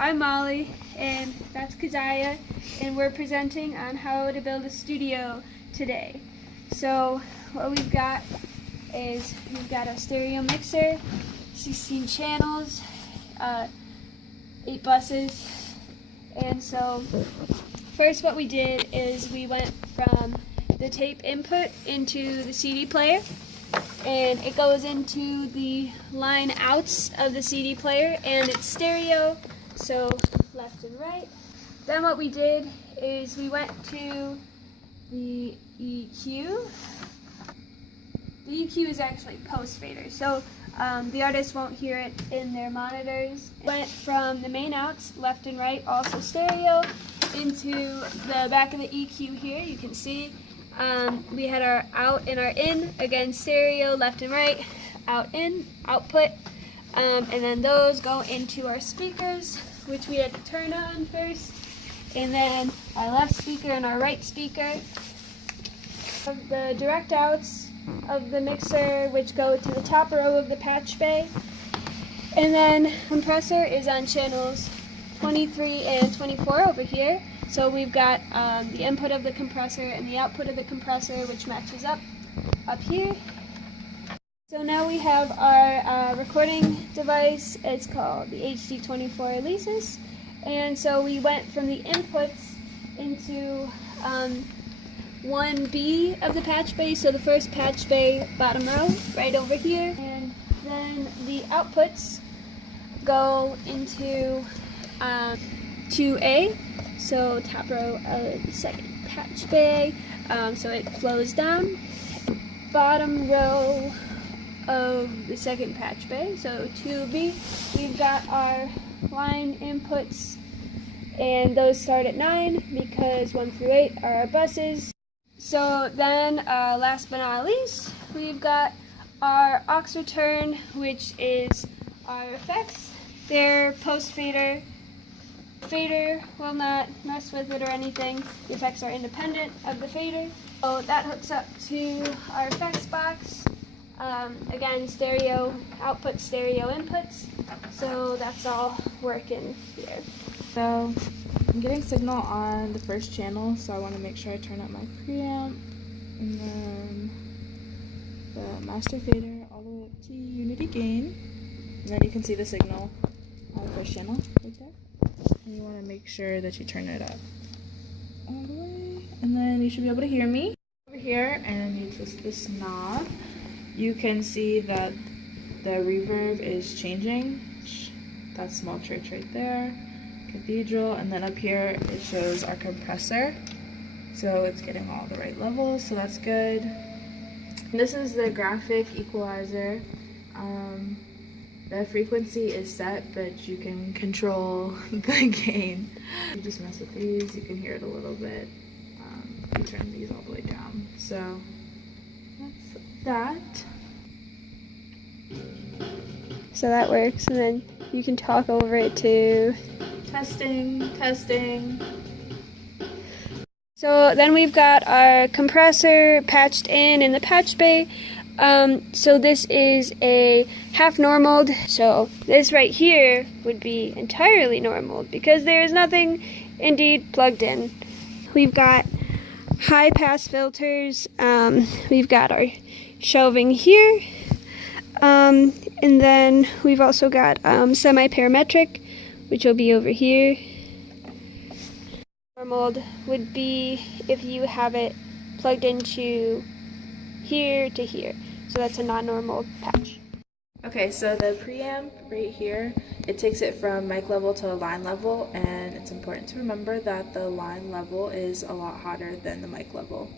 I'm Molly, and that's Keziah, and we're presenting on how to build a studio today. So what we've got is we've got a stereo mixer, 16 channels, 8 buses, and so first what we did is we went from the tape input into the CD player, and it goes into the line outs of the CD player, and it's stereo, so left and right. Then what we did is we went to the EQ. The EQ is actually post fader, so the artist won't hear it in their monitors. It went from the main outs, left and right, also stereo, into the back of the EQ here. You can see we had our out and our in, again stereo, left and right, out in, output, and then those go into our speakers, which we had to turn on first, and then our left speaker and our right speaker. The direct outs of the mixer, which go to the top row of the patch bay, and then compressor is on channels 23 and 24 over here. So we've got the input of the compressor and the output of the compressor, which matches up here. So now we have our recording device. It's called the HD24 Alesis, and so we went from the inputs into 1B of the patch bay, so the first patch bay, bottom row, right over here, and then the outputs go into 2A, so top row of the second patch bay, so it flows down. Bottom row of the second patch bay, so 2B, we've got our line inputs, and those start at 9 because 1 through 8 are our buses. So then, last but not least, we've got our aux return, which is our effects. They're post fader. Fader will not mess with it or anything. The effects are independent of the fader. So that hooks up to our effects box. Again, stereo output, stereo inputs. So that's all working here. So I'm getting signal on the first channel, so I want to make sure I turn up my preamp, and then the master fader all the way up to unity gain, and then you can see the signal on the first channel right there. And you want to make sure that you turn it up all the way, and then you should be able to hear me. Over here, and you twist this knob, you can see that the reverb is changing. That's small church right there, cathedral, and then up here it shows our compressor, so it's getting all the right levels, so that's good. And this is the graphic equalizer. The frequency is set, but you can control the gain. You just mess with these, you can hear it a little bit. You turn these all the way down. So that's that. So that works, and then you can talk over it too. Testing, testing. So then we've got our compressor patched in the patch bay. So this is a half normaled, so this right here would be entirely normaled because there is nothing indeed plugged in. We've got high pass filters, we've got our shelving here, and then we've also got semi-parametric, which will be over here. Normaled would be if you have it plugged into here to here. So that's a non-normal patch. Okay, so the preamp right here, it takes it from mic level to line level, and it's important to remember that the line level is a lot hotter than the mic level.